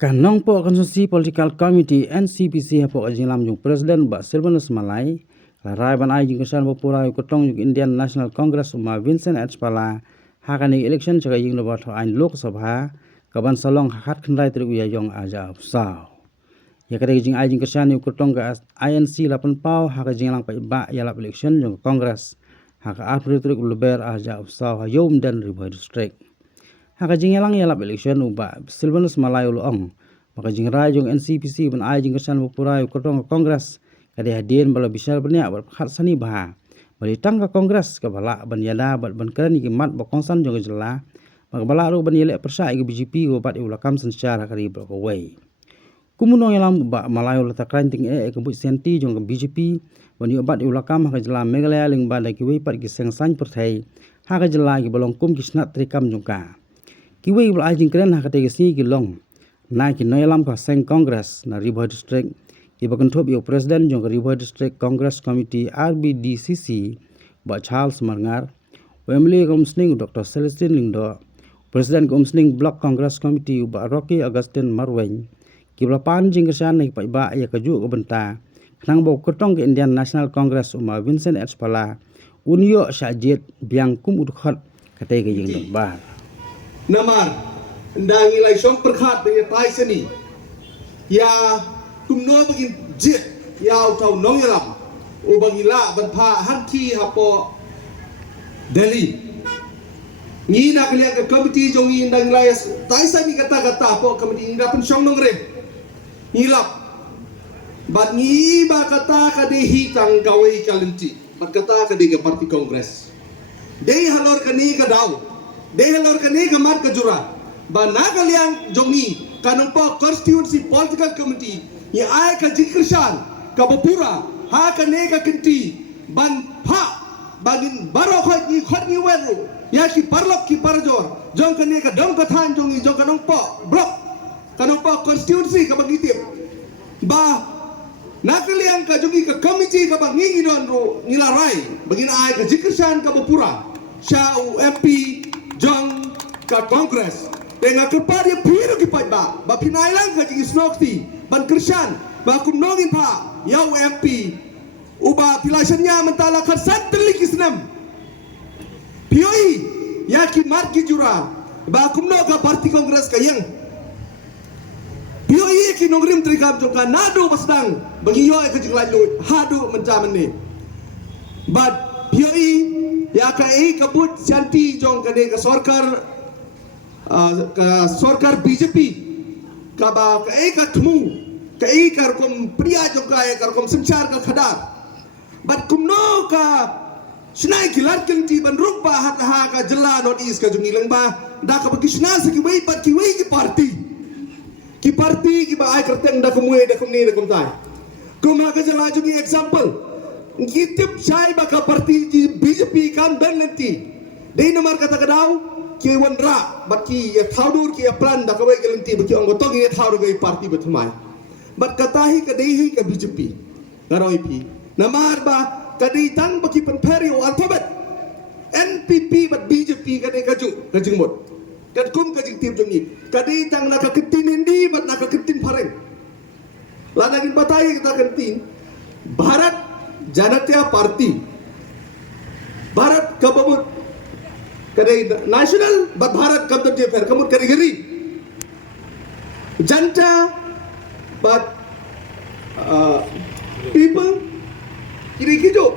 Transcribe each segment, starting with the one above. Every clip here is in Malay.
Kanong po Konstitusi Political Committee NCPC hapo kajinglam yung President ba Silvanus Malay laray ban ay jing kesan popura yung kutong yung Indian National Congress uma Vincent H. Pala hakani election jaga yung lebat ain Lok Sabha kaban salong hakat kendai trigu ya yung aja usau ya kada jing ay jing kesan yung kutong ga INC lapan pau haka jinglang pa iba ya lap election yung Congress haka april trigu leber aja usau hayom dan ribuan district haka jinglang ya lap election uba Silvanus Malay ulong maka jingrai jong NCPC ban ai jing kesan popura yung kutong Congress kada hadirin bala bisal banya bar khat sani bah bali tangga Kongres ka bala ban yada ban kerani ki mat ba kongsan jong jela mak bala ru ban yele persa ig BJP go bat ulakam secara kari ba ko wei kumuno yalam ba malayo lata kranting ke bu senti jong BJP ban yo bat ulakam ha jela megalaya ling ba da ki wei pat ki seng san perthai ha ka jela ki balong kum ki snat trikam jong ka ki wei bala jing kren ha ka te si ki long na ki noyalam ka seng Kongres na Ribuan District Iba kentup yo Presiden jong Ribuan District Congress Committee RBDCC ba Charles Marngar, Wembley Komsning Dr. Celestine Lingdo, Presiden Komsning Block Congress Committee ba Rocky Augustine Marweng, kibla pan jing kesan pa iba ya kaju ko benta, nang bo kotong ke Indian National Congress uma Vincent H. Pala, unyo sajit biang kum udkhat kate ke jing bar. Namar, ndang ilai song perkhat dengan tai seni, ya kumno bagin jit yau tau nong yalam o bagila ban pha hanti hapo Delhi ni nak lihat ke komiti jongi ndang layas taisa ni kata-kata po komiti ngira pun song nong re ngilap bat ni ba kata ka de hitang gawai kalenti bat kata ka de parti kongres dei halor ka ni ka daw dei halor ka ni ka mat ka jura ba na kaliang jongi kanong po constituency political committee ya ai ka jikrishan ka bapura ha ka ne ka kinti ban ha bagin baro khot ni weru ya ki parlok ki parjor jong ka ne ka dong ka than jong jong ka dong po block ka dong po constituency ka bagitip ba nakaliang ka jongi ka committee ka bangingi don ro nilarai bagin ai ka jikrishan ka bapura sha MP jong ka congress dengan kepada biru kipat ba pinailang ka jing snokti ban Krishan ba kumnongin pa yaw MP uba pilasanya mentala kharsan telik isnam POI yaki marki jura ba kumno ka parti kongres kayang POI ki nongrim trikam joka nado pasdang bagi yo ka jinglalu hadu mencamen ni but POI ya ka kabut shanti jong kade ka sorkar BJP kaba ka tmu ka kom priya jong ka kom semchar ka khadar bat kumno ka snai kilar kinti ban rupa ha ka jela not is ka jungi lang ba da ka bagishna sa ki wei pat ki wei ki party ki ba ai kerteng da kumwe da kumni da kumtai kum ha ka jela jungi example ngitip chai ba ka party BJP kan ben nanti dei nomor kata kadau ki wandra bat ki ya thaudur ki plan da ka wei gelenti ba ki anggota ki thaudur ga party bathmai bat katahi kadehi ka BJP garoi pi namar ba kadai tang baki penperi o alphabet NPP bat BJP kadai kajing mot kad kum kajing tim jongi kadai tang naka ketin indi bat naka ketin pareng lanagin batai kita kentin Bharat Janata Party Bharat kababut kadai national bat Bharat kabut jefer kamut kadai geri Janta but people kiri kijo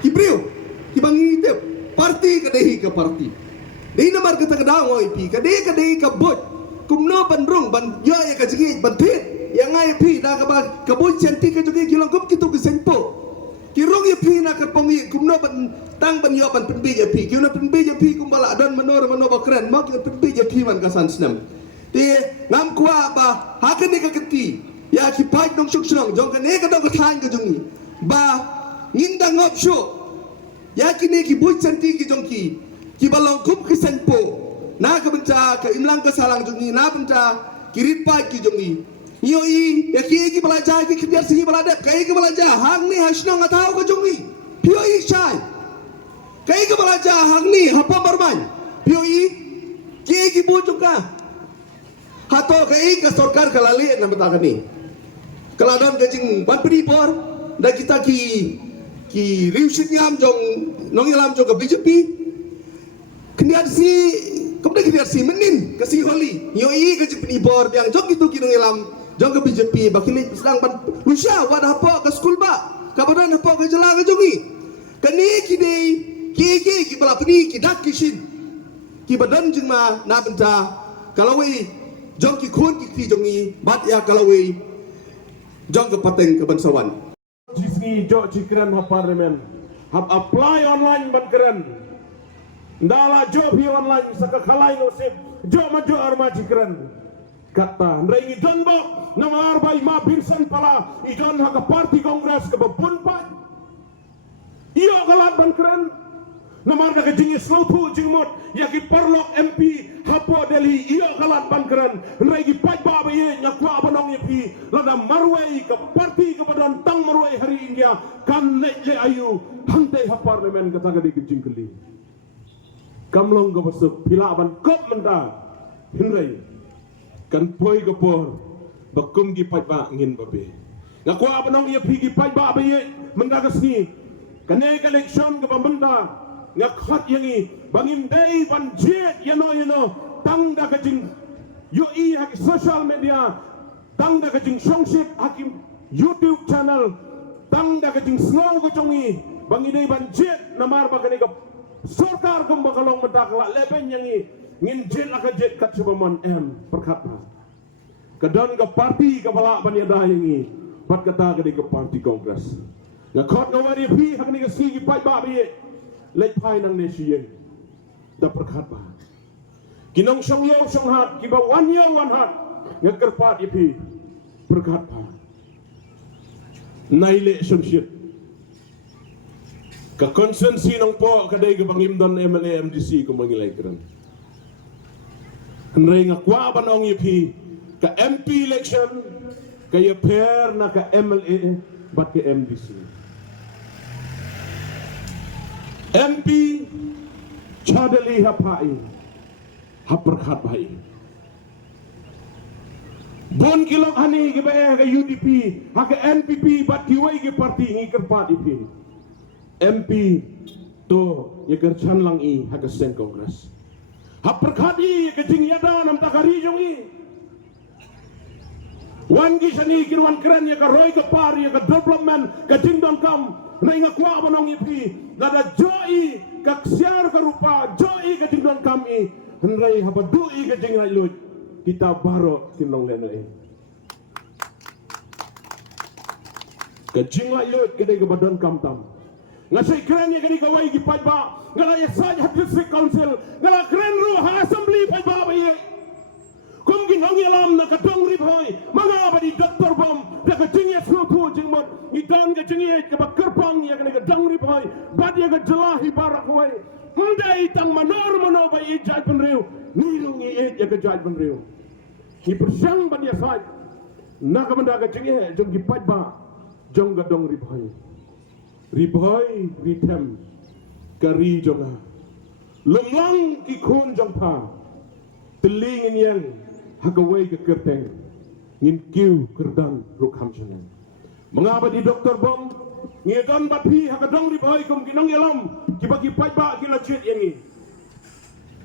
kibriu kibangi te parti kadehi ka parti dei namar kata kadang oi pi kadei ka bot kumno bandrung ban yo ya ka jigi bantit yang ai pi da ka ba ka bot senti ka jogi kilong gup kitu ki sempo kirong ya pi na ka pongi kumno ban tang ban yo ban penbi ya pi kino penbi ya pi kumbala dan menor bakran mak penbi ya pi man kasan snam te ngam kuwa ba hakan ni ka kenti ya ki pai dong suk sunong jong ka ne ka dong ka than ka jungi ba nginda ngop sho ya ki ne ki buj santi ki jong ki balong kup ki senpo na ka benca ka imlang ka salang jungi na benca kirit pai ki jungi yo i ya ki belajar ki kibiar singi belajar kai ki belajar hang ni hasno ngatau ka jungi pio i shai kai ki belajar hang ni hapa barman pio i ki buj ka hato kai ka sorkar kalali na mata kani kaladon ka jing ban penipor da kita ki riusit ngam jong nong yalam jong ka BJP kendian si kemudian kendian si menin ka si holi yoi ka jing penipor yang jong itu ki nong yalam jong ka BJP bakili sedang ban lusya wada hapo ka skul ba ka badan hapo ka jela ka jongi kani ki dei ki bala peni ki dak kishin ki badan jing ma na benta kalawai jong ki khun ki jongi bat ya kalawai jong ke pateng ke bansawan Jisni jo cikran ha parlimen hab apply online ban keren ndala job hi online saka khalai no sip jo ma jo arma cikran kata ndai don bo nama arbai ma birsan pala idon ha ka parti kongres ke bun pa iyo galat ban keren namar ka jingi slow thu jingmot ya ki parlok MP hapo Delhi iyo galat ban keren ndai ki pai ba ye nyakwa banong ye pi lada marwai ka parti ka badan tang marwai hari India kan le ayu hante ha parlimen ka taga di jingkeli kamlong ka basuk pila ban kop menta hindai kan poi ka por bakum gi pai ba ngin babe ngakwa banong ye pi gi pai ba ye mendaga sni kane election ka bamenda ngakhat yangi bangim dei ban jet yano tang da ka jing yo i hak social media tang da ka jing songsit hakim YouTube channel tang da ka jing snow ka jongi bangi dei ban jet namar ba kani ka sarkar kum bakalong medakla leben yangi ngin jet aka jet kat subaman perkhat kadon ka parti ka bala ban yada yangi pat kata ka di ka parti kongres ngakhat ngawari pi hak ni ka sigi pai ba bi lek pai nang nesien da perkhat ba kinong song yo song hat ki ba 1 year 1 hat ngakerpat ipi perkhat ba naile songshit ka konsensi nong po kadai ka bangim don MLA MDC ko mangilay kran nrei ngakwa banong ipi ka MP election kaya pair na ka MLA bat ka MDC MP chadali hapai haperkhat bai bon kilok hani ke ba ka UDP ha ka NPP bat kiwai ke parti ngi kerpat ipi MP to ye ker chan lang i ha ka sen kongres haperkhat i ke jing yada nam takari jong i wan gi shani kirwan kren ye ka roi ka par ye ka development ka jing dong kam na ngakwa banong ipi gada joi ka ksiar ka rupa joi ka jing dong kam i hnrai habadu i ka jing lai lut kita baro kinong leno e ka jing lai lut ka dei ka badan kam tam ngasai kren ye ka di ka wai gi pai ba ngala ye saj ha district council ngala kren ru ha assembly pai ba ba ye kum gi nong yalam na ka dong ri bhoi manga ba di doctor bom da ka jing ye sno thu jing mot idan ka jing ye ka ba kerpang ye ka dong ri bhoi bad ye ka jelahi barak wai mundai tang manor mano ba ye jaj ban riu nirung ye ye ka jaj ban riu ki persang ban ye saj na ka banda ka jing ye jong gi pai ba jong ga dong ri bhoi ri them ka ri jonga lumlang ki khun jong pa teling in yang hagawai ke kerteng ngin kiu kerdan rukham jangan mengapa di doktor bom ngedon bapi hagadong di bawai kum kinong yalam ki bagi pai ba ki lacit yangi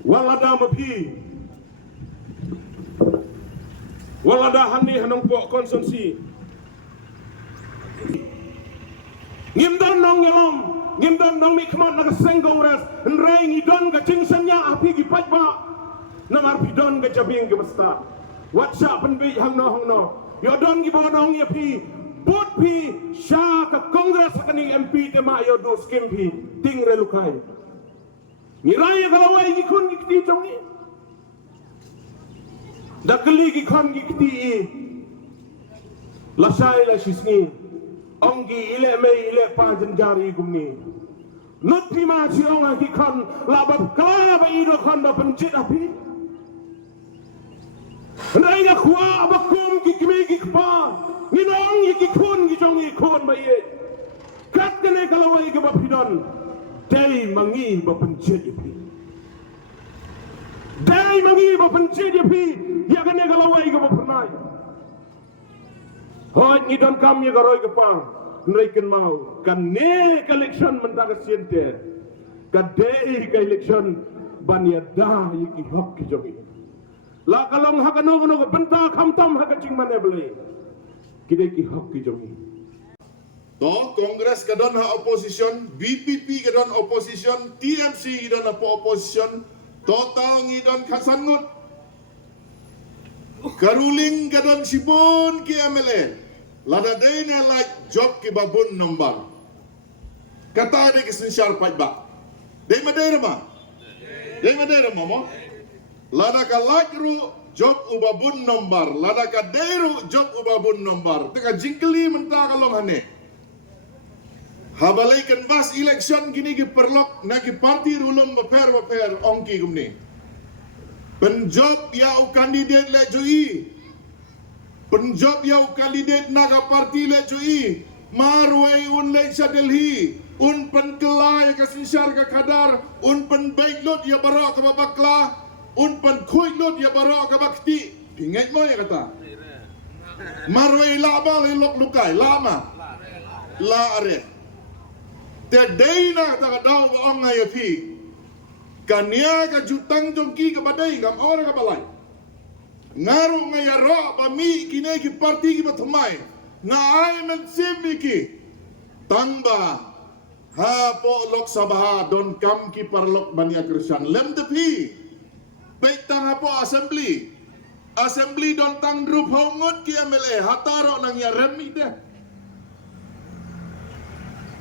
walada mapi walada hani hanong po konsumsi ngimdon nong yalam ngimdon nong mi kmat naga senggong res nrei ngidon ka cingsanya api ki pai ba namar pidon ke jabing ke besta WhatsApp penbi hangno yodon gi bonong ye pi bot pi sha ka kongres kani MP te ma yo do skim pi ting relukai nirai galawai gi kun gi ti chongi dakli gi kon gi ti la sai la shisni ongi ile me ile pa jari gumni not pi ma chi ong gi kon la ba ka ba i do kon ba penjit api ndai ga khwa ba kum ki kimi ki pa ni nong yi ki khun ki jong yi khun ba ye kat kene kalawai ke ba pidon dai mangi ba pencet yi pi dai mangi ba pencet yi pi ya kan ya kalau wai ke pernah hoi ni dan kami ke roi ke pang naikin mau kan ne election mentara siente kan dei ke election bania dah iki hok ki jogi la kalong hakano no benta kham tam hak ching mane beli kide ki hok ki jogi to Kongres kadon ha opposition, BPP kadon opposition, TMC kadon apa opposition, total ngidon kasangut. Karuling kadon sibun ki MLA. Lada dene like job ki babun nombar. Kata ada kesensyar pajba. Dei madera ma. Dei madera mo. Lada ka like ru job ubabun nombar. Lada ka deru job ubabun nombar. Teka jingkeli mentah kalong hane. Habalai canvas election gini ki perlok na ki parti rulum baper ongki gumni. Penjob yau kandidat le jui. Penjob yau kandidat naga parti le jui. Marwai un le Delhi. Un pen kelai ka sinsyar ka kadar. Un pen baik lot ya barak ka babakla. Un pen kuy lot ya barak ka bakti. Pingat mo ya kata. Marwai laba le lok lukai lama. La are. Tadayna takadaw ang ngayapi. Kanya ka jutang jongki ka baday kam ora ka balay. Ngaro ngayaro pami kine ki parti ki batumay. Nga ay men simiki. Tamba ha po Lok Sabha don kam ki parlok bania Krisyan lem tepi. Baitang ha po assembly. Assembly don tang drup hongot ki MLA hataro nang ya remi deh.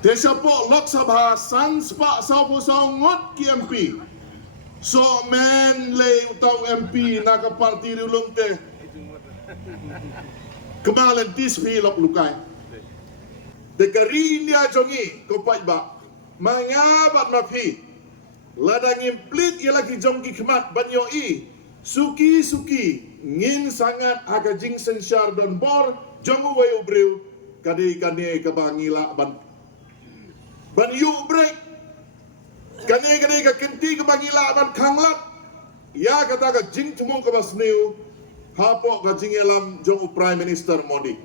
Desa po Lok Sabha sans pa sa po sa ngot ki MP. So men le utaw MP naka parti rulong te. Kemalan tispi lok lukay. Dekari niya jongi ko pa ba. Mangabat mapi. Ladang implit ya lagi jongki kemat banyo i. Suki ngin sangat aga jing sensyar dan bor jongu wayo brew kadi kabangila ban yu break kane ka kenti ka bangila ban khanglat ya kata ka jing tumong ka basneu hapo ka jing elam jong Prime Minister Modi